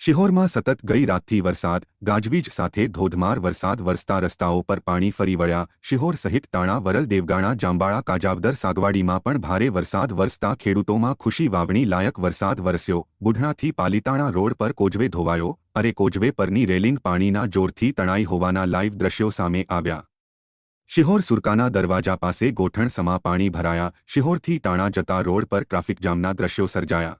શિહોરમાં સતત ગઈ રાતથી વરસાદ ગાજવીજ સાથે ધોધમાર વરસાદ વરસતા રસ્તાઓ પર પાણી ફરી વળ્યા। શિહોર સહિત ટાણા વરલ દેવગાણા જાંબાળા કાજાવદર સાગવાડીમાં પણ ભારે વરસાદ વરસતા ખેડૂતોમાં ખુશી। વાવણી લાયક વરસાદ વરસ્યો। બુઢણાથી પાલીતાણા રોડ પર કોઝવે ધોવાયો। અરે કોઝવે પરની રેલિંગ પાણીના જોરથી તણાઈ હોવાના લાઈવ દ્રશ્યો સામે આવ્યા। શિહોર સુરકાના દરવાજા પાસે ગોઠણ સમા પાણી ભરાયા। શિહોરથી ટાણા જતા રોડ પર ટ્રાફિક જામના દ્રશ્યો સર્જાયા।